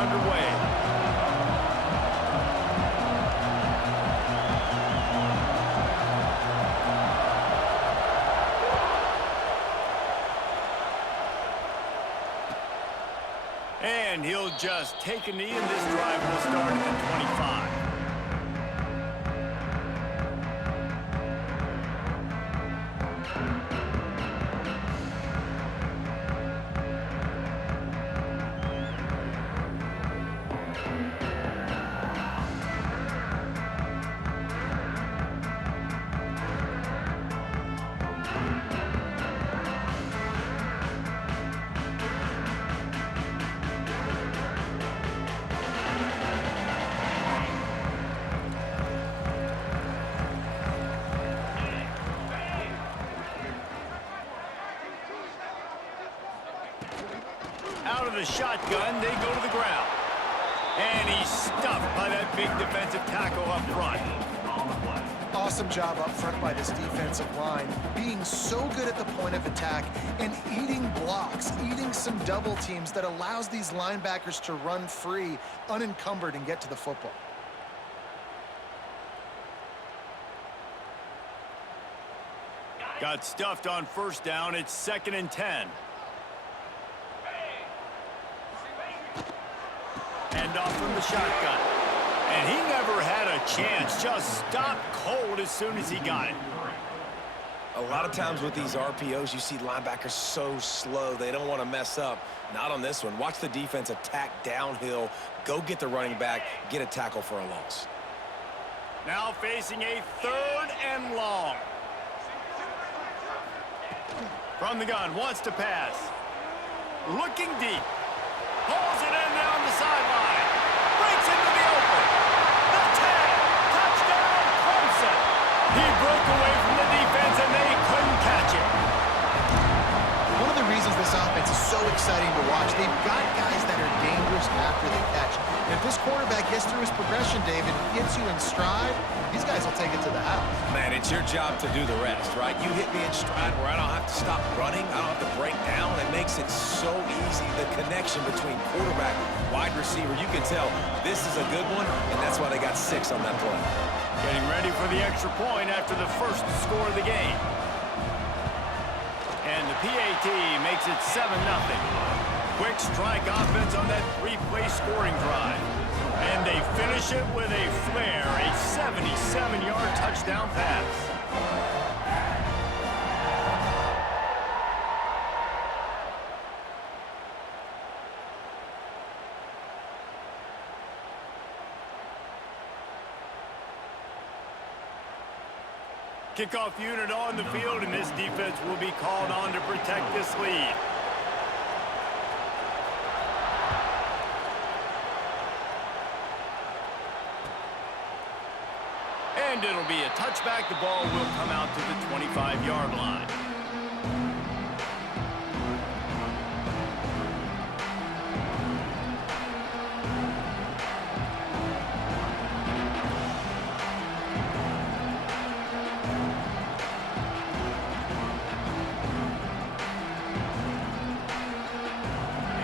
underway. And he'll just take a knee, and this drive will start at the 25. Out of the shotgun, they go to the ground. And he's stuffed by that big defensive tackle up front. Awesome job up front by this defensive line, being so good at the point of attack and eating blocks, eating some double teams that allows these linebackers to run free, unencumbered, and get to the football. Got stuffed on first down. It's 2nd and 10. Hand off from the shotgun. And he never had a chance. Just stopped cold as soon as he got it. A lot of times with these RPOs, you see linebackers so slow, they don't want to mess up. Not on this one. Watch the defense attack downhill, go get the running back, get a tackle for a loss. Now facing a 3rd and long. From the gun, wants to pass. Looking deep. Pulls it in down the sideline. Breaks into the open. The 10. Touchdown, Clemson. He broke away from the defense, and they couldn't catch him. One of the reasons this offense is so exciting to watch, they've got guys that are dangerous after they catch. And if this quarterback gets through his progression, David, gets you in stride, these guys will take it to the house. Man, it's your job to do the rest, right? You hit me in stride where I don't have to stop running, I don't have to break down. It makes it so easy, the connection between quarterback, wide receiver. You can tell this is a good one, and that's why they got 6 on that play. Getting ready for the extra point after the first score of the game. And the PAT makes it 7-0. Quick strike offense on that 3-play scoring drive. And they finish it with a flair, a 77-yard touchdown pass. Kickoff unit on the field, and this defense will be called on to protect this lead. And it'll be a touchback. The ball will come out to the 25-yard line.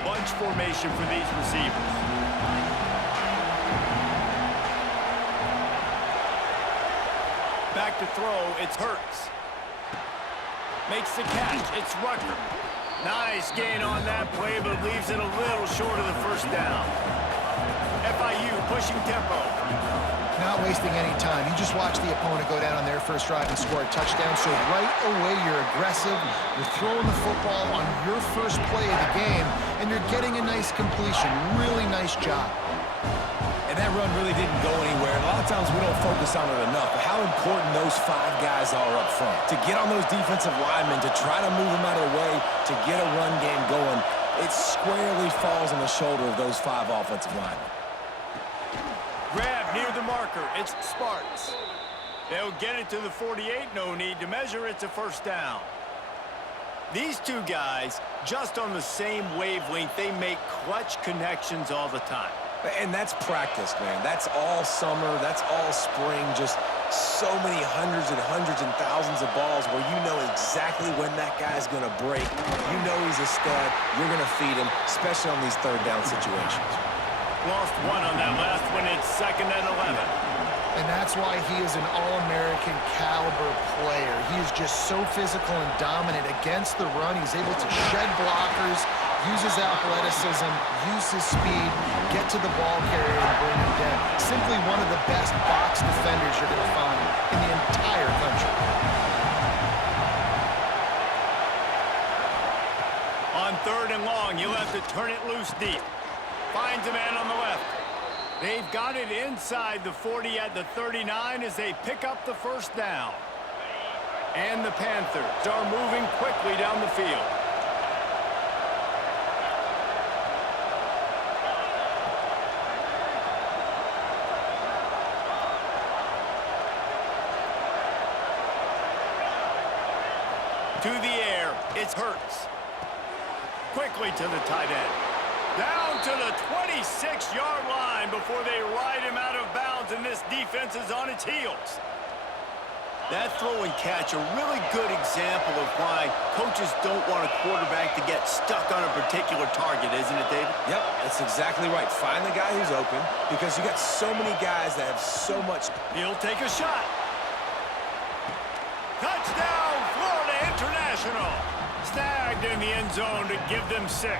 Bunch formation for these receivers. Back to throw, it's Hurts. Makes the catch, it's Rucker. Nice gain on that play, but leaves it a little short of the first down. FIU pushing tempo. Not wasting any time. You just watch the opponent go down on their first drive and score a touchdown. So right away, you're aggressive. You're throwing the football on your first play of the game, and you're getting a nice completion. Really nice job. And that run really didn't go anywhere. A lot of times we don't focus on it enough, but how important those 5 guys are up front. To get on those defensive linemen, to try to move them out of the way, to get a run game going, it squarely falls on the shoulder of those 5 offensive linemen. Grab near the marker. It's Sparks. They'll get it to the 48. No need to measure. It's a first down. These 2 guys, just on the same wavelength, they make clutch connections all the time. And that's practice, man. That's all summer. That's all spring. Just so many hundreds and thousands of balls where you know exactly when that guy's going to break. You know he's a stud. You're going to feed him, especially on these 3rd down situations. Lost one on that last one. It's 2nd and 11. And that's why he is an All-American caliber player. He is just so physical and dominant against the run. He's able to shed blockers, use his athleticism, use his speed, get to the ball carrier and bring him down. Simply one of the best box defenders you're going to find in the entire country. On 3rd and long, you'll have to turn it loose deep. Finds a man on the left. They've got it inside the 40 at the 39 as they pick up the 1st down. And the Panthers are moving quickly down the field. To the air, it's Hurts. Quickly to the tight end. Down to the 26-yard line before they ride him out of bounds, and this defense is on its heels. That throw and catch, a really good example of why coaches don't want a quarterback to get stuck on a particular target, isn't it, David? Yep, that's exactly right. Find the guy who's open because you got so many guys that have so much. He'll take a shot. Touchdown, Florida International. Snagged in the end zone to give them 6.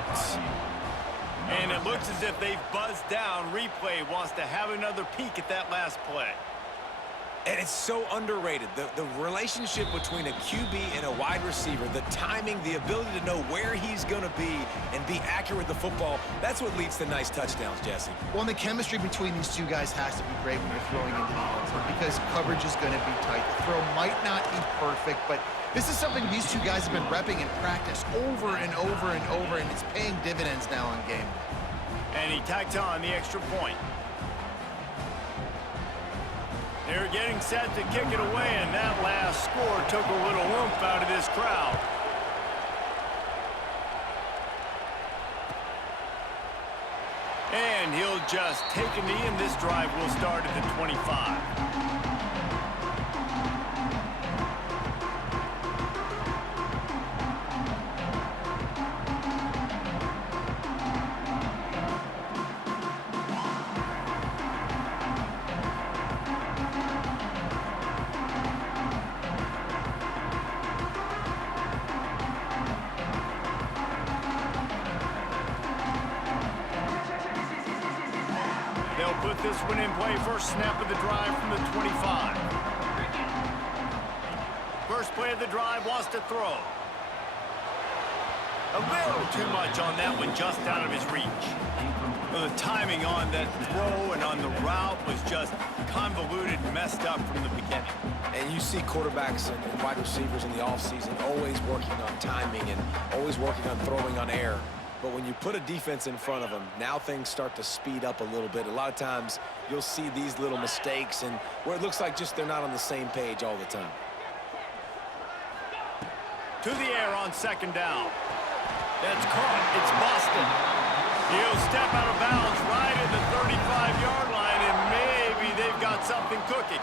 And it looks as if they've buzzed down. Replay wants to have another peek at that last play. And it's so underrated. The relationship between a QB and a wide receiver, the timing, the ability to know where he's going to be and be accurate with the football, that's what leads to nice touchdowns, Jesse. Well, and the chemistry between these two guys has to be great when you're throwing into the end zone because coverage is going to be tight. The throw might not be perfect, but this is something these two guys have been repping in practice over and over and over, and it's paying dividends now on game day. And he tacked on the extra point. They're getting set to kick it away, and that last score took a little oomph out of this crowd. And he'll just take a knee, and this drive will start at the 25. Put this one in play. First snap of the drive from the 25. First play of the drive, wants to throw. A little too much on that one, just out of his reach. Well, the timing on that throw and on the route was just convoluted, messed up from the beginning. And you see quarterbacks and wide receivers in the offseason always working on timing and always working on throwing on air. But when you put a defense in front of them, now things start to speed up a little bit. A lot of times you'll see these little mistakes and where it looks like just they're not on the same page all the time. To the air on 2nd down. That's caught. It's Boston. He'll step out of bounds right at the 35-yard line, and maybe they've got something cooking.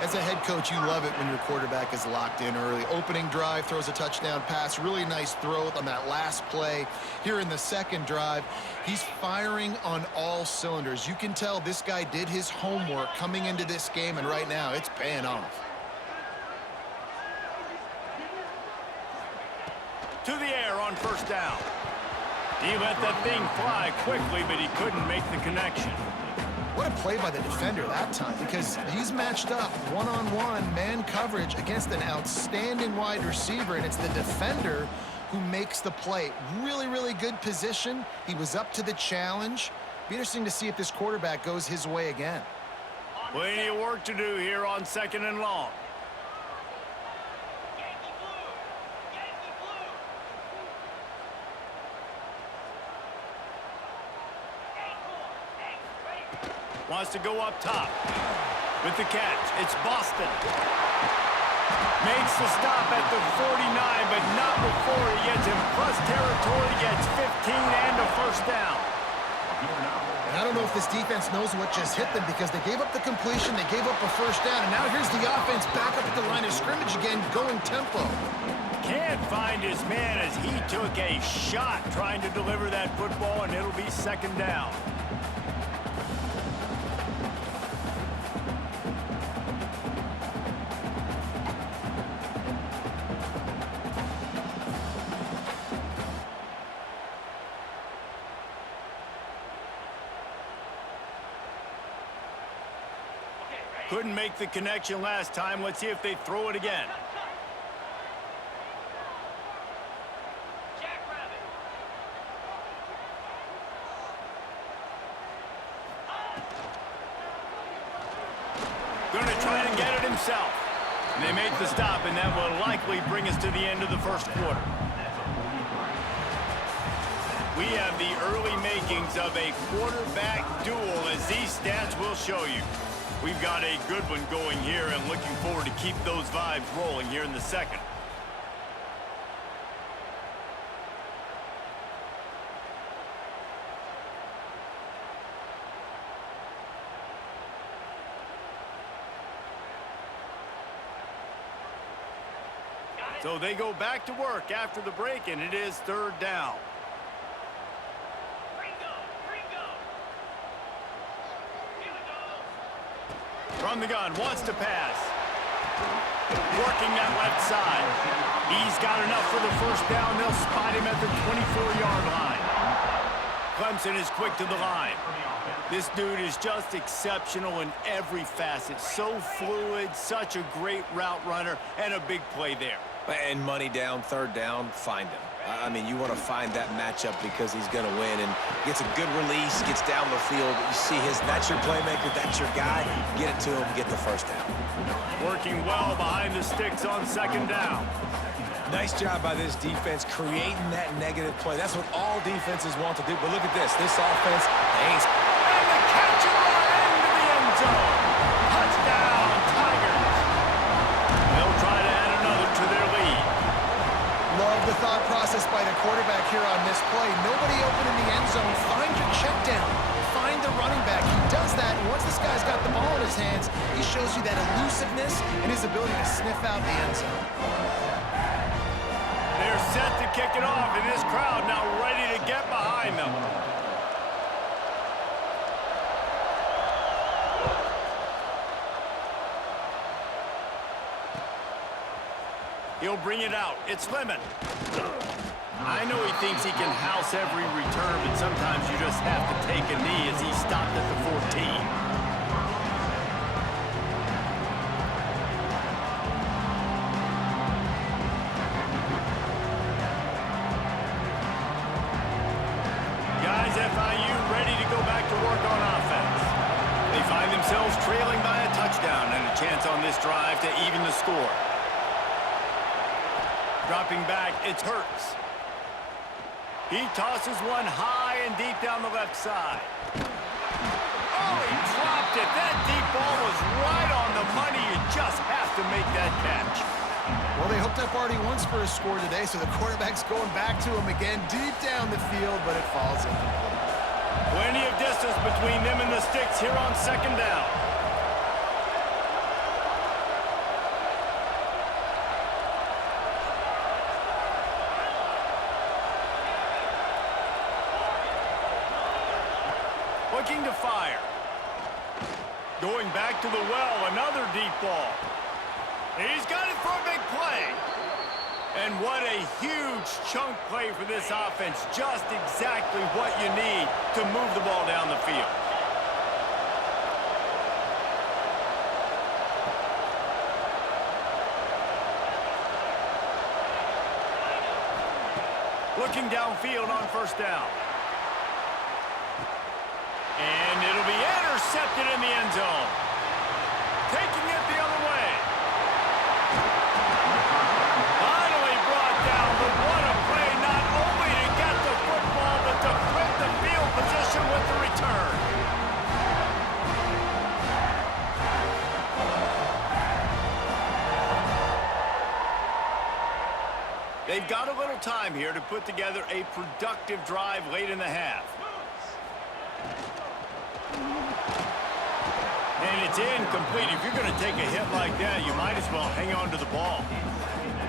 As a head coach, you love it when your quarterback is locked in early. Opening drive, throws a touchdown pass. Really nice throw on that last play. Here in the 2nd drive, he's firing on all cylinders. You can tell this guy did his homework coming into this game, and right now it's paying off. To the air on 1st down. He let that thing fly quickly, but he couldn't make the connection. What a play by the defender that time, because he's matched up one-on-one man coverage against an outstanding wide receiver, and it's the defender who makes the play. Really, really good position. He was up to the challenge. Be interesting to see if this quarterback goes his way again. Plenty of work to do here on 2nd and long. Wants to go up top with the catch. It's Boston. Makes the stop at the 49, but not before he gets in plus territory, gets 15 and a 1st down. And I don't know if this defense knows what just hit them because they gave up the completion, they gave up a 1st down, and now here's the offense back up at the line of scrimmage again, going tempo. Can't find his man as he took a shot trying to deliver that football, and it'll be 2nd down. Couldn't make the connection last time. Let's see if they throw it again. Gonna try to get it himself. And they make the stop, and that will likely bring us to the end of the first quarter. We have the early makings of a quarterback duel, as these stats will show you. We've got a good one going here, and looking forward to keep those vibes rolling here in the second. So they go back to work after the break, and it is third down. From the gun, wants to pass. Working that left side. He's got enough for the first down. They'll spot him at the 24-yard line. Clemson is quick to the line. This dude is just exceptional in every facet. So fluid, such a great route runner, and a big play there. And money down, third down, find him. I mean, you want to find that matchup because he's going to win and gets a good release, gets down the field. You see that's your playmaker, that's your guy. Get it to him, get the first down. Working well behind the sticks on second down. Nice job by this defense creating that negative play. That's what all defenses want to do. But look at this. This offense ain't... And the catch and run into the end zone. Touchdown, Tigers. They'll try to add another to their lead. Love the thought process by the quarterback here on this play. Nobody open in the end zone. Find your check down. Find the running back. He does that, and once this guy's got the ball in his hands, he shows you that elusiveness and his ability to sniff out the end zone. They're set to kick it off, and this crowd now ready to get behind them. He'll bring it out. It's Lemon. I know he thinks he can house every return, but sometimes you just have to take a knee as he stopped at the 14. Guys, FIU ready to go back to work on offense. They find themselves trailing by a touchdown and a chance on this drive to even the score. Dropping back, it's Hurts. He tosses one high and deep down the left side. Oh, he dropped it. That deep ball was right on the money. You just have to make that catch. Well, they hooked up already once for a score today, so the quarterback's going back to him again deep down the field, but it falls incomplete. Plenty of distance between them and the sticks here on second down. Looking to fire. Going back to the well, another deep ball. He's got it for a big play. And what a huge chunk play for this offense. Just exactly what you need to move the ball down the field. Looking downfield on first down. And it'll be intercepted in the end zone. Taking it the other way. Finally brought down, but what a play, not only to get the football, but to flip the field position with the return. They've got a little time here to put together a productive drive late in the half. And it's incomplete. If you're going to take a hit like that, you might as well hang on to the ball.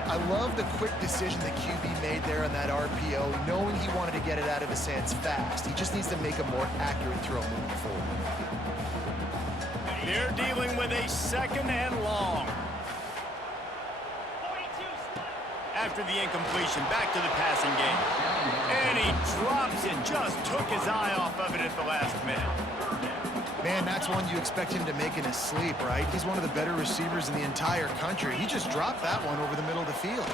I love the quick decision the QB made there on that RPO, knowing he wanted to get it out of his hands fast. He just needs to make a more accurate throw moving forward. They're dealing with a second and long. After the incompletion, back to the passing game. And he drops it, just took his eye off of it at the last minute. Man, that's one you expect him to make in his sleep, right? He's one of the better receivers in the entire country. He just dropped that one over the middle of the field.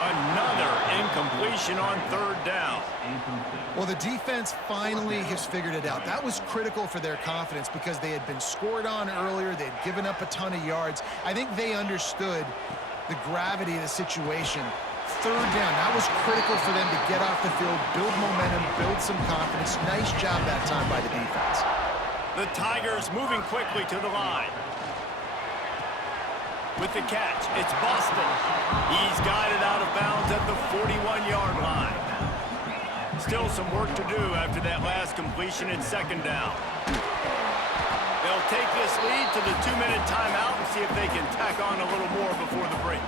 Another incompletion on third down. Well, the defense finally has figured it out. That was critical for their confidence because they had been scored on earlier. They had given up a ton of yards. I think they understood the gravity of the situation. Third down, that was critical for them to get off the field, build momentum, build some confidence. Nice job that time by the defense. The Tigers moving quickly to the line. With the catch, it's Boston. He's got it out of bounds at the 41-yard line. Still some work to do after that last completion at second down. They'll take this lead to the 2-minute timeout and see if they can tack on a little more before the break.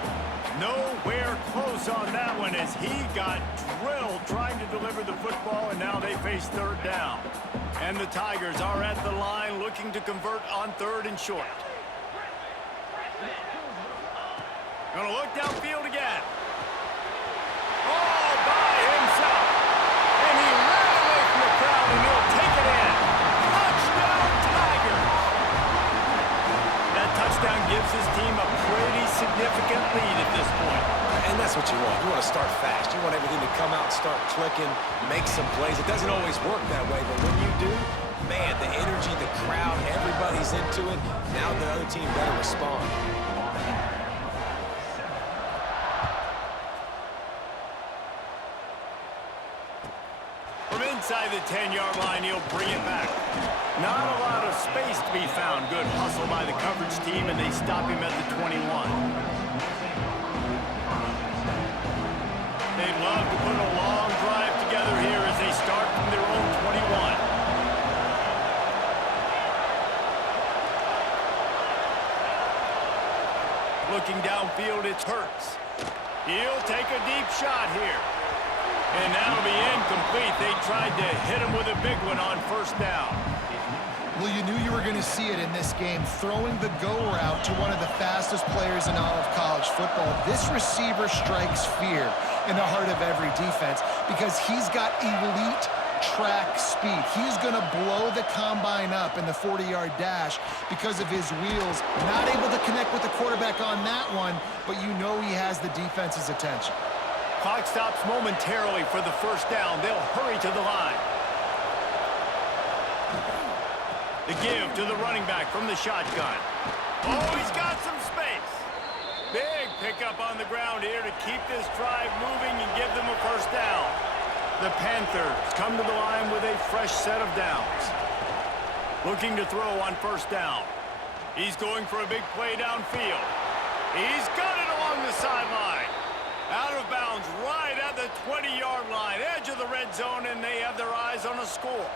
Nowhere close on that one as he got drilled trying to deliver the football, and now they face third down. And the Tigers are at the line looking to convert on third and short. Gonna look downfield again. All by himself. And he ran away from the crowd, and he'll take it in. Touchdown, Tigers. That touchdown gives his team a pretty significant lead at this point. And that's what you want. You want to start fast. You want everything to come out, start clicking, make some plays. It doesn't always work that way, but when you do, man, the energy, the crowd, everybody's into it. Now the other team better respond. From inside the 10-yard line, he'll bring it back. Not a lot of space to be found. Good hustle by the coverage team, and they stop him at the 21. They'd love to put a long drive together here as they start from their own 21. Looking downfield, it's Hurts. He'll take a deep shot here. And that'll be incomplete. They tried to hit him with a big one on first down. Well, you knew you were going to see it in this game, throwing the go route to one of the fastest players in all of college football. This receiver strikes fear in the heart of every defense because he's got elite track speed. He's going to blow the combine up in the 40-yard dash because of his wheels. Not able to connect with the quarterback on that one, but you know he has the defense's attention. Clock stops momentarily for the first down. They'll hurry to the line. The give to the running back from the shotgun. Oh, he's got some space. Big pickup on the ground here to keep this drive moving and give them a first down. The Panthers come to the line with a fresh set of downs. Looking to throw on first down. He's going for a big play downfield. He's got it along the sideline. Out of bounds right at the 20-yard line, edge of the red zone, and they have their eyes on a score.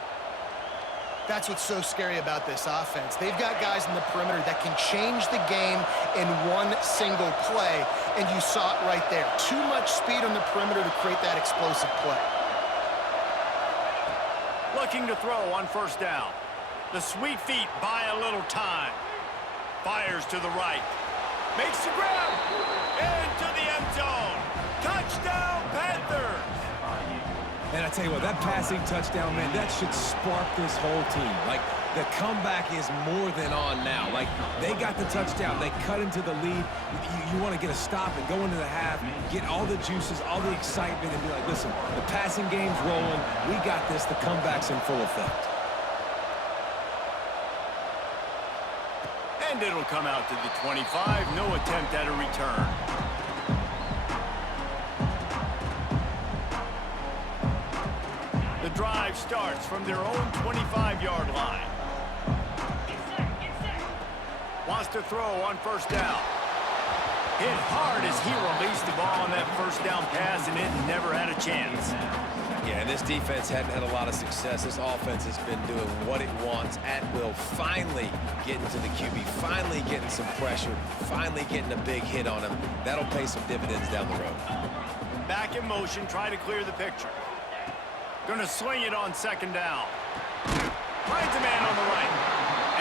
That's what's so scary about this offense. They've got guys in the perimeter that can change the game in one single play, and you saw it right there. Too much speed on the perimeter to create that explosive play. Looking to throw on first down. The sweet feet buy a little time. Fires to the right. Makes the grab. Into the end zone. Touchdown, Panthers. And I tell you what, that passing touchdown, man, that should spark this whole team. Like, the comeback is more than on now. Like, they got the touchdown. They cut into the lead. You want to get a stop and go into the half, get all the juices, all the excitement, and be like, listen, the passing game's rolling. We got this. The comeback's in full effect. And it'll come out to the 25. No attempt at a return. The drive starts from their own 25-yard line. Wants to throw on first down. Hit hard as he released the ball on that first down pass, and it never had a chance. Yeah, and this defense hadn't had a lot of success. This offense has been doing what it wants at will. Finally getting to the QB, finally getting some pressure, finally getting a big hit on him. That'll pay some dividends down the road. Back in motion, try to clear the picture. Gonna swing it on second down. Finds a man on the right.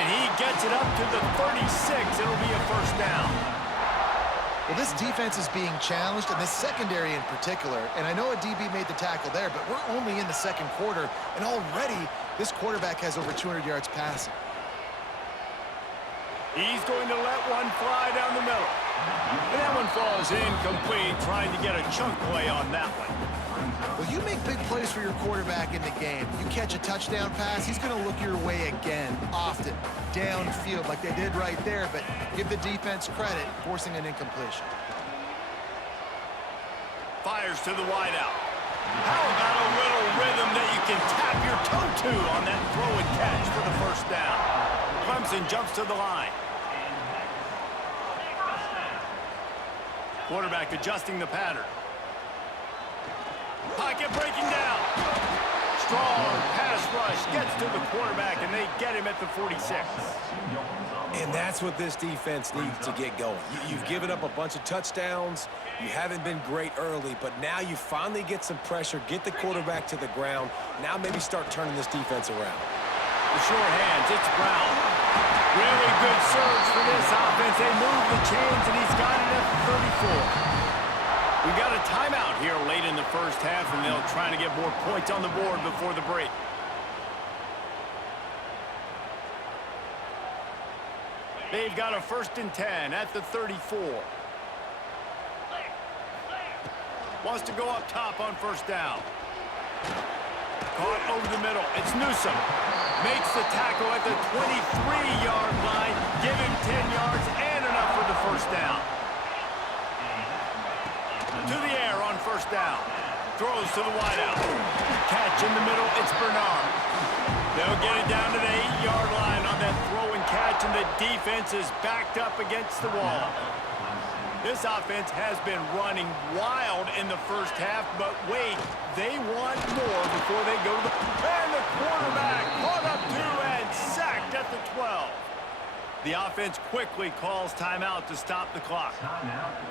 And he gets it up to the 36. It'll be a first down. Well, this defense is being challenged, and this secondary in particular. And I know a DB made the tackle there, but we're only in the second quarter, and already This quarterback has over 200 yards passing. He's going to let one fly down the middle. And that one falls incomplete, trying to get a chunk play on that one. Well, you make big plays for your quarterback in the game. You catch a touchdown pass, he's going to look your way again, often, downfield like they did right there, but give the defense credit, forcing an incompletion. Fires to the wideout. How about a little rhythm that you can tap your toe to on that throw and catch for the first down? Clemson jumps to the line. Quarterback adjusting the pattern. Pocket breaking down. Strong pass rush gets to the quarterback, and they get him at the 46. And that's what this defense needs to get going. You've given up a bunch of touchdowns. You haven't been great early, but now you finally get some pressure, get the quarterback to the ground. Now maybe start turning this defense around. The short hands, it's Brown. Really good surge for this offense. They move the chains, and he's got it at the 34. We got a timeout here late in the first half, and they'll try to get more points on the board before the break. They've got a 1st and 10 at the 34. Wants to go up top on first down. Caught over the middle. It's Newsome. Makes the tackle at the 23-yard line. Give him 10 yards and enough for the first down. To the air on first down. Throws to the wideout. Catch in the middle. It's Bernard. They'll get it down to the 8-yard line on that throw and catch, and the defense is backed up against the wall. This offense has been running wild in the first half, but wait, they want more before they go to the... And the quarterback caught up to and sacked at the 12. The offense quickly calls timeout to stop the clock.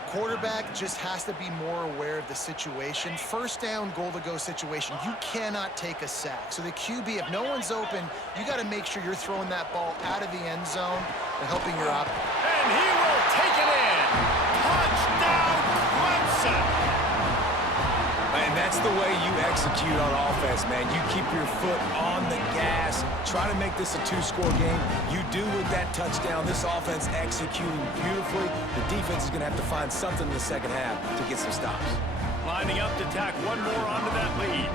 Quarterback just has to be more aware of the situation. First down, goal-to-go situation. You cannot take a sack. So the QB, if no one's open, you got to make sure you're throwing that ball out of the end zone and helping your op. And he will take it in. Touchdown, Clemson. And that's the way you execute on offense, man. You keep your foot on the gas. Try to make this a 2-score game. You do with that touchdown. This offense executing beautifully. The defense is going to have to find something in the second half to get some stops. Lining up to tack one more onto that lead.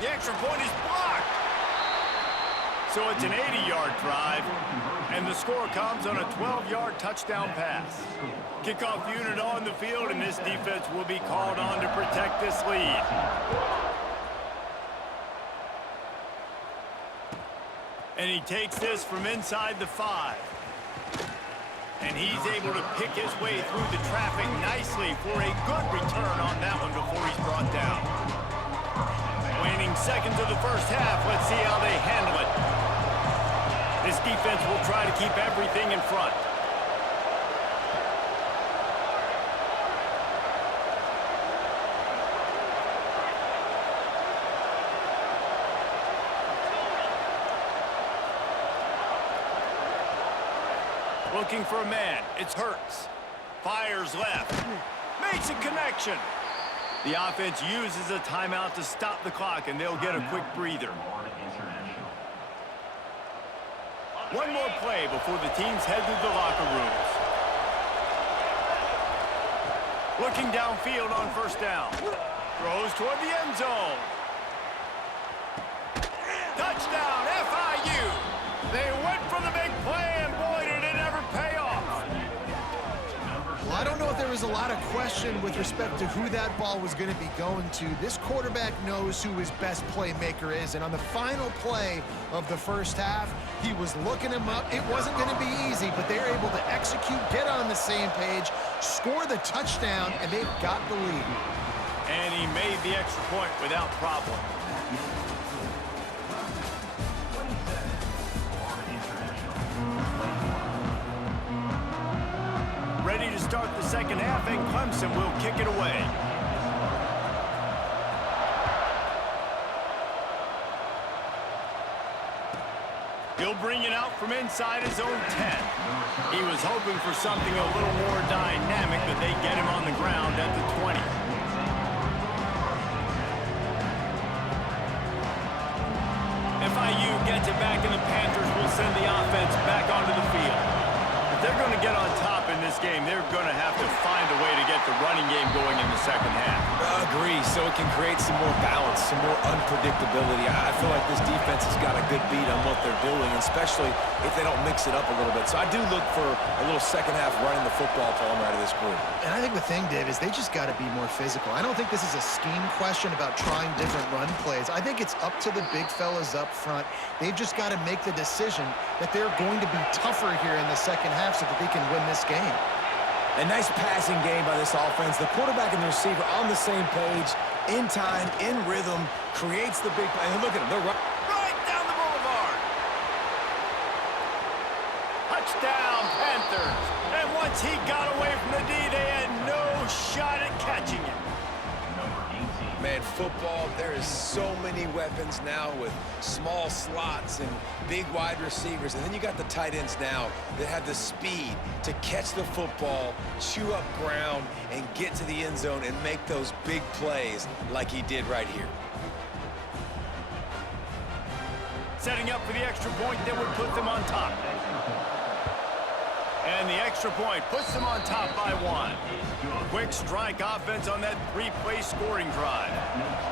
The extra point is blocked. So it's an 80-yard drive, and the score comes on a 12-yard touchdown pass. Kickoff unit on the field, and this defense will be called on to protect this lead. And he takes this from inside the 5. And he's able to pick his way through the traffic nicely for a good return on that one before he's brought down. Waning seconds of the first half. Let's see how they handle it. This defense will try to keep everything in front. Looking for a man. It's Hurts. Fires left. Makes a connection. The offense uses a timeout to stop the clock, and they'll get a quick breather. One more play before the teams head to the locker rooms. Looking downfield on first down. Throws toward the end zone. Touchdown, FIU. They went for the big play, and boy, did it ever pay off. Well, I don't know if there was a lot of question with respect to who that ball was going to be going to. This quarterback knows who his best playmaker is, and on the final play of the first half, he was looking him up. It wasn't going to be easy, but they're able to execute, get on the same page, score the touchdown, and they've got the lead. And he made the extra point without problem. Ready to start the second half, and Clemson will kick it away. He'll bring it out from inside his own 10. He was hoping for something a little more dynamic, but they get him on the ground at the 20. If IU gets it back, and the Panthers will send the offense back onto the field. If they're going to get on top in this game, they're going to have to find a way to get the running game going in the second half. Agree, so it can create some more balance, some more unpredictability. I feel like this defense has got a good beat on what they're doing, especially if they don't mix it up a little bit. So I do look for a little second half running the football Palmer out of this group. And I think the thing, Dave, is they just got to be more physical. I don't think this is a scheme question about trying different run plays. I think it's up to the big fellas up front. They've just got to make the decision that they're going to be tougher here in the second half so that they can win this game. A nice passing game by this offense. The quarterback and the receiver on the same page, in time, in rhythm, creates the big play. And look at them. They're Right down the boulevard. Touchdown, Panthers. And once he got away from the D, they had no shot at catching him. Man, football, there is so many weapons now with small slots and big wide receivers. And then you got the tight ends now that have the speed to catch the football, chew up ground, and get to the end zone and make those big plays like he did right here. Setting up for the extra point that would put them on top. And the extra point puts them on top by 1. Quick strike offense on that 3-play scoring drive.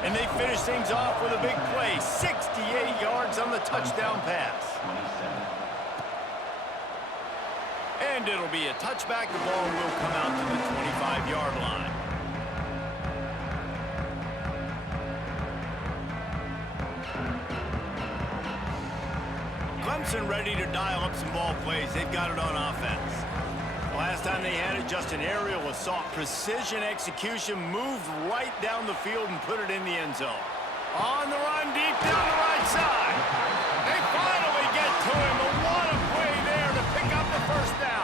And they finish things off with a big play, 68 yards on the touchdown pass. And it'll be a touchback. The ball will come out to the 25-yard line. Clemson ready to dial up some ball plays. They've got it on offense. Last time they had it, just an aerial assault. Precision execution, moved right down the field and put it in the end zone. On the run, deep down the right side. They finally get to him, but what a play there to pick up the first down.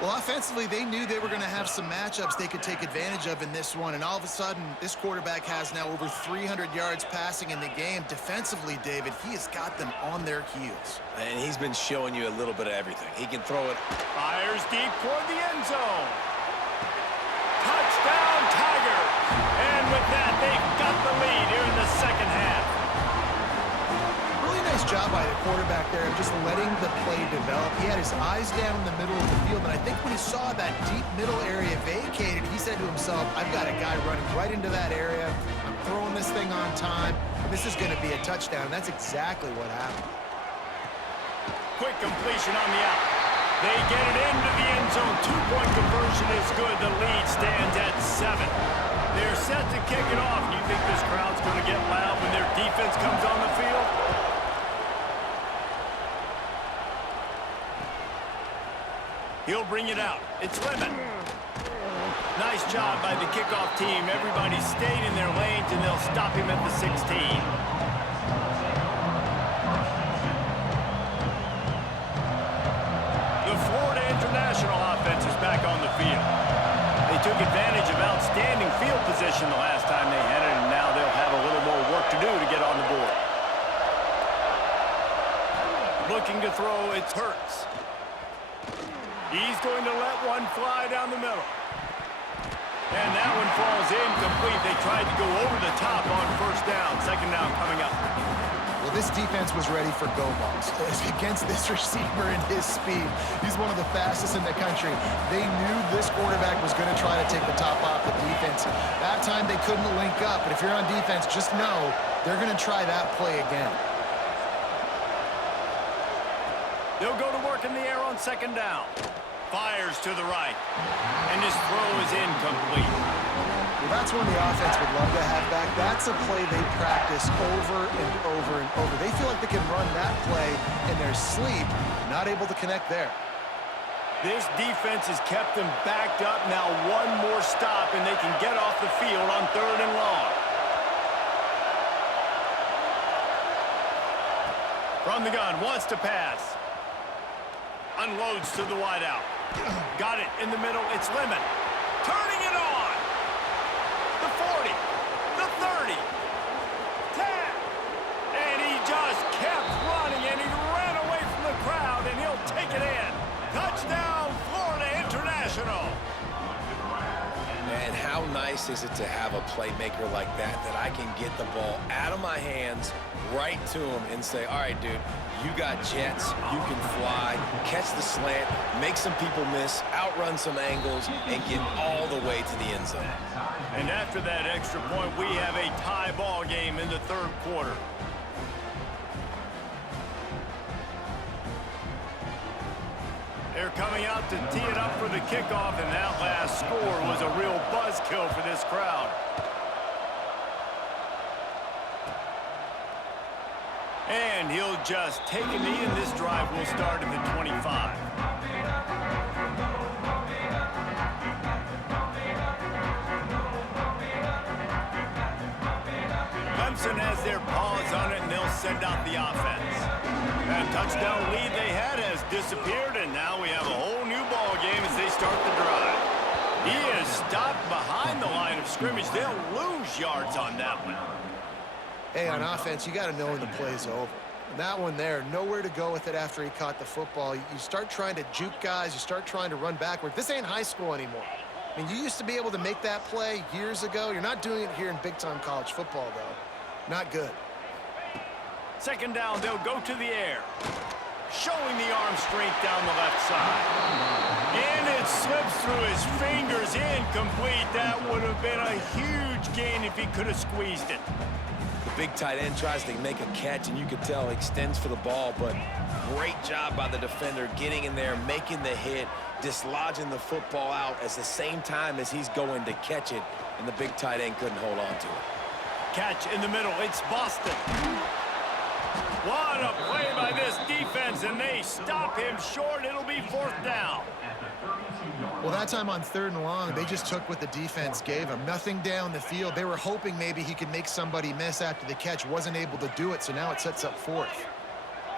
Well, offensively, they knew they were going to have some matchups they could take advantage of in this one, and all of a sudden, this quarterback has now over 300 yards passing in the game. Defensively, David, he has got them on their heels. And he's been showing you a little bit of everything. He can throw it. Fires deep toward the end zone. Touchdown, Tigers! And with that, they've got the lead here in the second half. Really nice job by the quarterback there of just letting the play develop. He had his eyes down in the middle of the field, and I think when he saw that deep middle area vacated, he said to himself, I've got a guy running right into that area. I'm throwing this thing on time. This is going to be a touchdown, and that's exactly what happened. Quick completion on the out. They get it into the end zone. 2-point conversion is good. The lead stands at 7. They're set to kick it off. You think this crowd's going to get loud when their defense comes on the field? He'll bring it out. It's Lemon. Nice job by the kickoff team. Everybody stayed in their lanes, and they'll stop him at the 16. International offense is back on the field. They took advantage of outstanding field position the last time they had it, and now they'll have a little more work to do to get on the board. Looking to throw, it's Hurts. He's going to let one fly down the middle. And that one falls incomplete. They tried to go over the top on first down. Second down coming up. Well, this defense was ready for go balls against this receiver and his speed. He's one of the fastest in the country. They knew this quarterback was going to try to take the top off the defense. That time they couldn't link up, but if you're on defense, just know they're going to try that play again. They'll go to work in the air on second down. Fires to the right. And his throw is incomplete. Well, that's one the offense would love to have back. That's a play they practice over and over and over. They feel like they can run that play in their sleep, not able to connect there. This defense has kept them backed up. Now one more stop, and they can get off the field on 3rd and long. From the gun, wants to pass. Unloads to the wideout. Got it in the middle. It's Lemon. Turning it on. The 40. The 30. 10. And he just kept running, and he ran away from the crowd, and he'll take it in. Touchdown, Florida International. And how how nice is it to have a playmaker like that I can get the ball out of my hands right to him and say, all right, dude, you got jets, you can fly, catch the slant, make some people miss, outrun some angles, and get all the way to the end zone. And after that extra point, we have a tie ball game in the third quarter. They're coming out to tee it up for the kickoff, and that last score was a real buzzkill for this crowd. And he'll just take a knee, and this drive will start at the 25. Clemson has their paws on it, and they'll send out the offense. That touchdown lead they had has disappeared, and now we have a whole new ball game as they start the drive. He is stopped behind the line of scrimmage. They'll lose yards on that one. Hey, on offense, you got to know when the play's over. And that one there, nowhere to go with it after he caught the football. You start trying to juke guys. You start trying to run backward. This ain't high school anymore. I mean, you used to be able to make that play years ago. You're not doing it here in big-time college football, though. Not good. Second down, they'll go to the air. Showing the arm strength down the left side. And it slips through his fingers, incomplete. That would have been a huge gain if he could have squeezed it. The big tight end tries to make a catch, and you can tell he extends for the ball, but great job by the defender getting in there, making the hit, dislodging the football out at the same time as he's going to catch it, and the big tight end couldn't hold on to it. Catch in the middle. It's Boston. What a play by this defense, and they stop him short. It'll be fourth down. Well, that time on 3rd and long, they just took what the defense gave him. Nothing down the field. They were hoping maybe he could make somebody miss after the catch. Wasn't able to do it, so now it sets up 4th.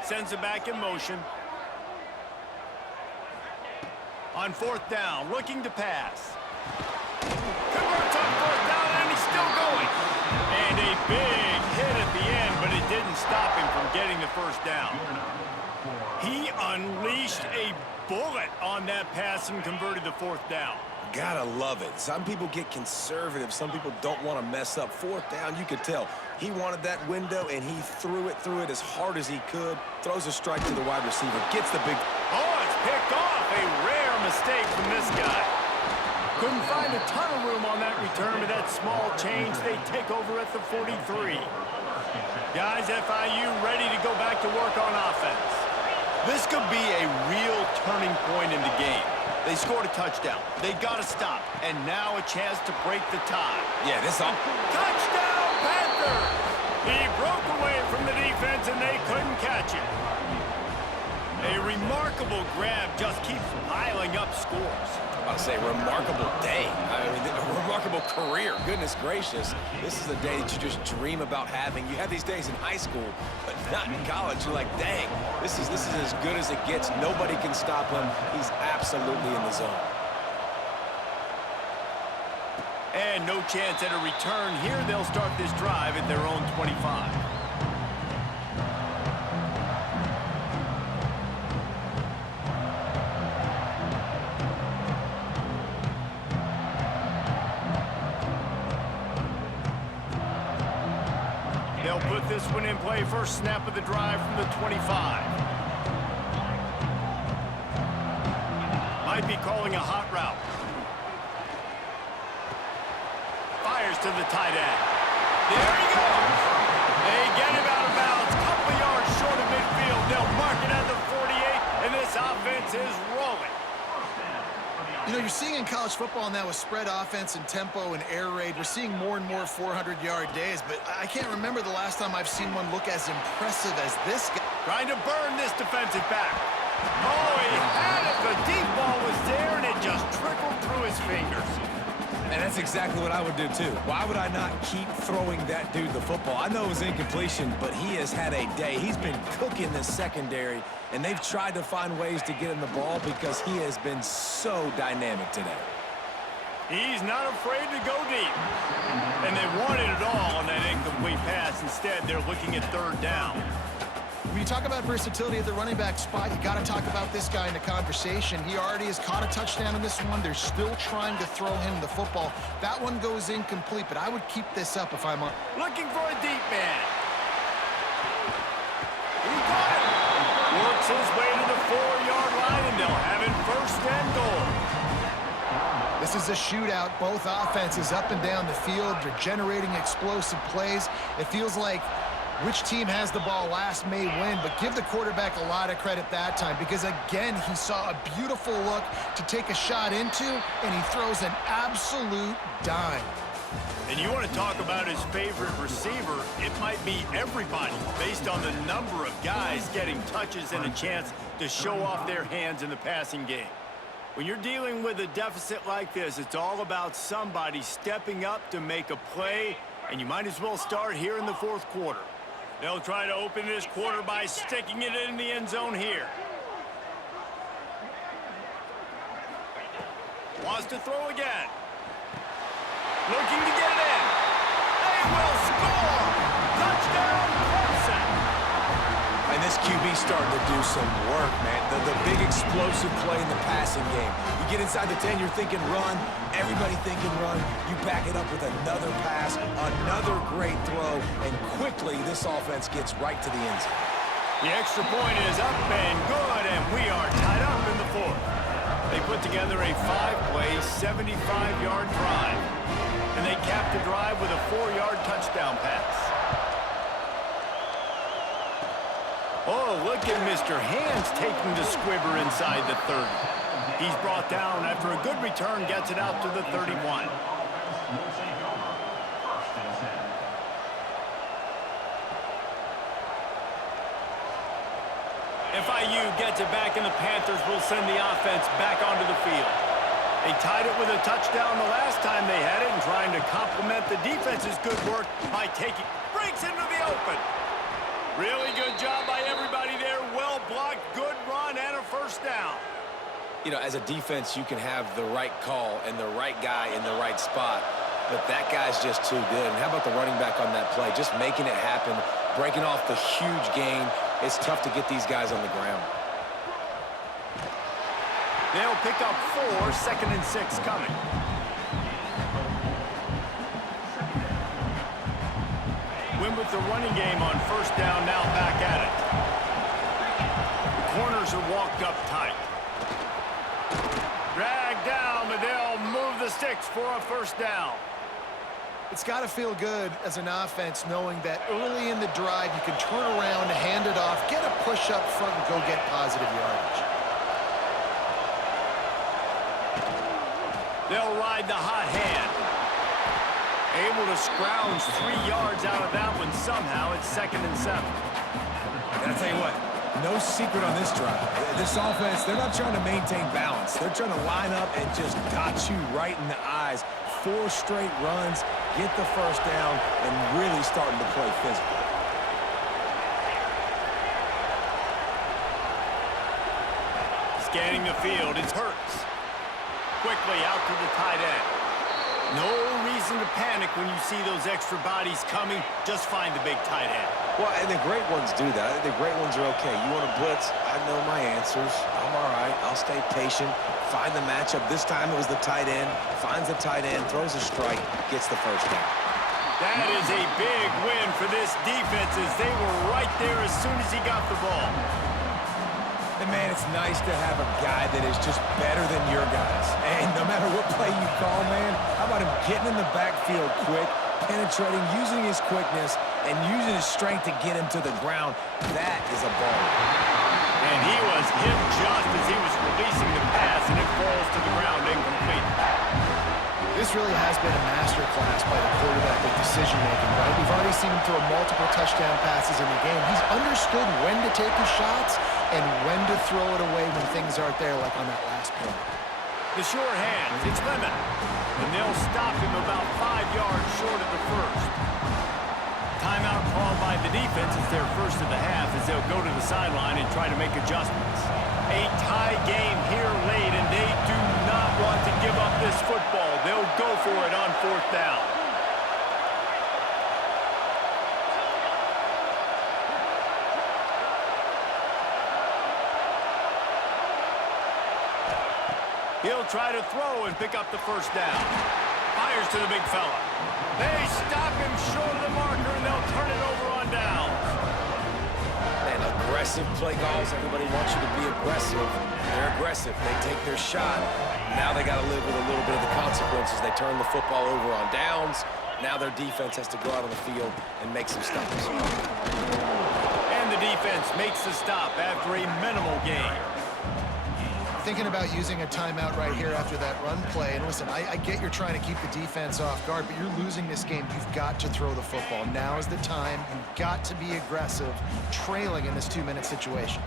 Sends it back in motion. On 4th down, looking to pass. Converts on 4th down, and he's still going. And a big hit at the end, but it didn't stop him from getting the first down. He unleashed a bullet on that pass and converted the 4th down. Gotta love it. Some people get conservative. Some people don't want to mess up. 4th down, you could tell. He wanted that window, and he threw it as hard as he could. Throws a strike to the wide receiver. Gets the big... Oh, it's picked off. A rare mistake from this guy. Couldn't find a ton of room on that return, but that small change, they take over at the 43. Guys, FIU ready to go back to work on offense. This could be a real turning point in the game. They scored a touchdown. They got to stop. And now a chance to break the tie. Yeah, this all... Touchdown, Panthers! He broke away from the defense, and they couldn't catch it. A remarkable grab just keeps piling up scores. I'll say remarkable day. I mean, a remarkable career. Goodness gracious. This is a day that you just dream about having. You have these days in high school, but not in college. You're like, dang, this is as good as it gets. Nobody can stop him. He's absolutely in the zone. And no chance at a return here. They'll start this drive at their own 25. They'll put this one in play. First snap of the drive from the 25. Might be calling a hot route. Fires to the tight end. There he goes. They get him out of bounds. Couple yards short of midfield. They'll mark it at the 48, and this offense is rolling. You know, you're seeing in college football now with spread offense and tempo and air raid, we're seeing more and more 400-yard days, but I can't remember the last time I've seen one look as impressive as this guy. Trying to burn this defensive back. Oh, he had it. The deep ball was there, and it just trickled through his fingers. And that's exactly what I would do, too. Why would I not keep throwing that dude the football? I know it was incompletion, but he has had a day. He's been cooking this secondary, and they've tried to find ways to get him the ball because he has been so dynamic today. He's not afraid to go deep. And they wanted it all on that incomplete pass. Instead, they're looking at 3rd down. When you talk about versatility at the running back spot, you got to talk about this guy in the conversation. He already has caught a touchdown in this one. They're still trying to throw him the football. That one goes incomplete, but I would keep this up if I'm on. Looking for a deep man. He got it. Works his way to the 4-yard line, and they'll have it first and goal. This is a shootout. Both offenses up and down the field. They're generating explosive plays. It feels like which team has the ball last may win, but give the quarterback a lot of credit that time because, again, he saw a beautiful look to take a shot into, and he throws an absolute dime. And you want to talk about his favorite receiver, it might be everybody based on the number of guys getting touches and a chance to show off their hands in the passing game. When you're dealing with a deficit like this, it's all about somebody stepping up to make a play, and you might as well start here in the fourth quarter. They'll try to open this quarter by sticking it in the end zone here. Wants to throw again. Looking to get it in. They will score! Touchdown, Clemson! And this QB starting to do some work, man. The big explosive play in the passing game. You get inside the 10, you're thinking run. Everybody thinking run. You back it up with another pass, another great throw, and quickly this offense gets right to the end zone. The extra point is up and good, and we are tied up in the fourth. They put together a 5-play, 75-yard drive, and they capped the drive with a 4-yard touchdown pass. Oh, look at Mr. Hands taking the squibber inside the 30. He's brought down after a good return, gets it out to the 31. FIU gets it back, and the Panthers will send the offense back onto the field. They tied it with a touchdown the last time they had it, and trying to complement the defense's good work by taking breaks into the open. Really good job by everybody there. Well blocked, good run, and a first down. You know, as a defense, you can have the right call and the right guy in the right spot, but that guy's just too good. And how about the running back on that play? Just making it happen, breaking off the huge gain. It's tough to get these guys on the ground. They'll pick up 4, 2nd and 6 coming. Win with the running game on first down, now back at it. The corners are walked up tight. Drag down, but they'll move the sticks for a first down. It's got to feel good as an offense knowing that early in the drive you can turn around, hand it off, get a push up front, and go get positive yardage. They'll ride the hot hand. Able to scrounge 3 yards out of that one somehow. It's 2nd and 7. And I'll tell you what, no secret on this drive. This offense, they're not trying to maintain balance. They're trying to line up and just dot you right in the eyes. 4 straight runs, get the first down, and really starting to play physical. Scanning the field, it's Hurts. Quickly out to the tight end. No reason to panic when you see those extra bodies coming. Just find the big tight end. Well, and the great ones do that. The great ones are okay. You want to blitz? I know my answers. I'm all right. I'll stay patient. Find the matchup. This time it was the tight end. Finds the tight end, throws a strike, gets the first down. That is a big win for this defense as they were right there as soon as he got the ball. And, man, it's nice to have a guy that is just better than your guys. And no matter what play you call, man, how about him getting in the backfield quick, penetrating, using his quickness, and using his strength to get him to the ground? That is a ball. And he was hit just as he was releasing the pass, and it falls to the ground incomplete. This really has been a masterclass by the quarterback with decision-making, right? We've already seen him throw multiple touchdown passes in the game. He's understood when to take his shots and when to throw it away when things aren't there, like on that last play. The sure hands, it's Lemon. And they'll stop him about 5 yards short of the first. Timeout called by the defense. It's their first of the half as they'll go to the sideline and try to make adjustments. A tie game here late, and they do not want to give up this football. They'll go for it on 4th down. He'll try to throw and pick up the first down. Fires to the big fella. They stop him short of the marker, and they'll turn it over on downs. Man, aggressive play calls. Everybody wants you to be aggressive. They're aggressive. They take their shot. Now they got to live with a little bit of the consequences. They turn the football over on downs. Now their defense has to go out on the field and make some stops. And the defense makes the stop after a minimal gain. Thinking about using a timeout right here after that run play. And listen, I get you're trying to keep the defense off guard, but you're losing this game. You've got to throw the football. Now is the time. You've got to be aggressive, trailing in this 2-minute situation.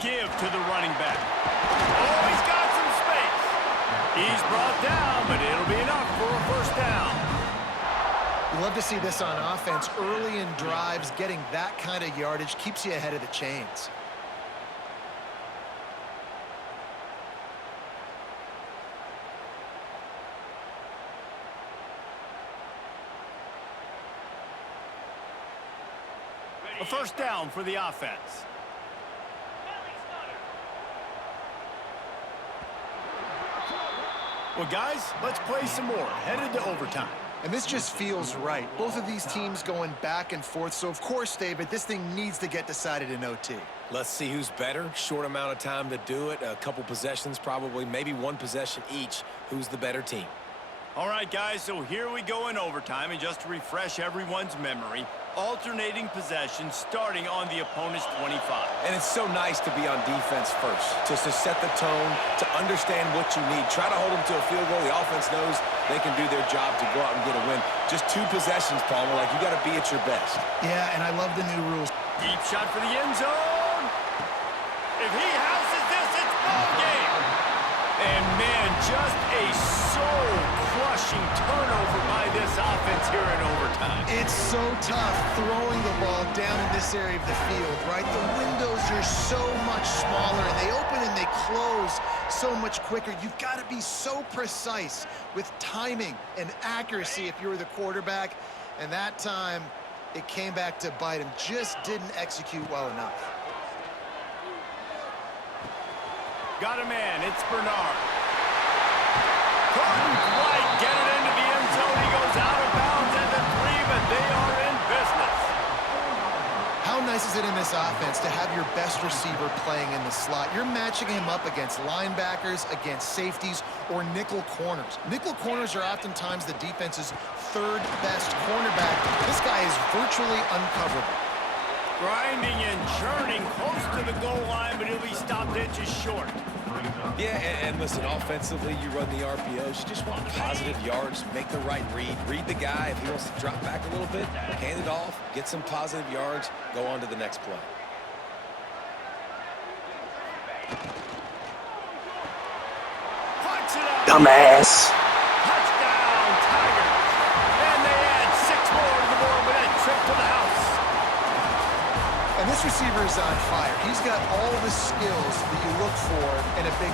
Give to the running back. Oh, he's got some space. He's brought down, but it'll be enough for a first down. You love to see this on offense. Early in drives, getting that kind of yardage keeps you ahead of the chains. A first down for the offense. Well, guys, let's play some more. Headed to overtime. And this just feels right. Both of these teams going back and forth. So, of course, David, this thing needs to get decided in OT. Let's see who's better. Short amount of time to do it. A couple possessions probably, maybe one possession each. Who's the better team? All right, guys, so here we go in overtime. And just to refresh everyone's memory, alternating possessions starting on the opponent's 25. And it's so nice to be on defense first, just to set the tone, to understand what you need. Try to hold them to a field goal. The offense knows they can do their job to go out and get a win. Just 2 possessions, Palmer. Like, you got to be at your best. Yeah, and I love the new rules. Deep shot for the end zone. If he houses this, it's ball game. And, man, just a soul-crushing turnover by this offense here in overtime. It's so tough throwing the ball down in this area of the field, right? The windows are so much smaller, and they open and they close so much quicker. You've got to be so precise with timing and accuracy if you were the quarterback. And that time, it came back to bite him. Just didn't execute well enough. Got a man. It's Bernard. Couldn't quite get it into the end zone. He goes out of bounds at the 3, but they are in business. How nice is it in this offense to have your best receiver playing in the slot? You're matching him up against linebackers, against safeties, or nickel corners. Nickel corners are oftentimes the defense's 3rd best cornerback. This guy is virtually uncoverable. Grinding and churning close to the goal line, but he'll be stopped inches short. Yeah, and listen, offensively, you run the RPOs. You just want positive yards, make the right read. Read the guy. If he wants to drop back a little bit, hand it off, get some positive yards, go on to the next play. Punch it out. Dumbass. Touchdown, Tigers. And they add 6 more to the board with that trip to the house. And this receiver is on fire. He's got all the skills that you look for in a big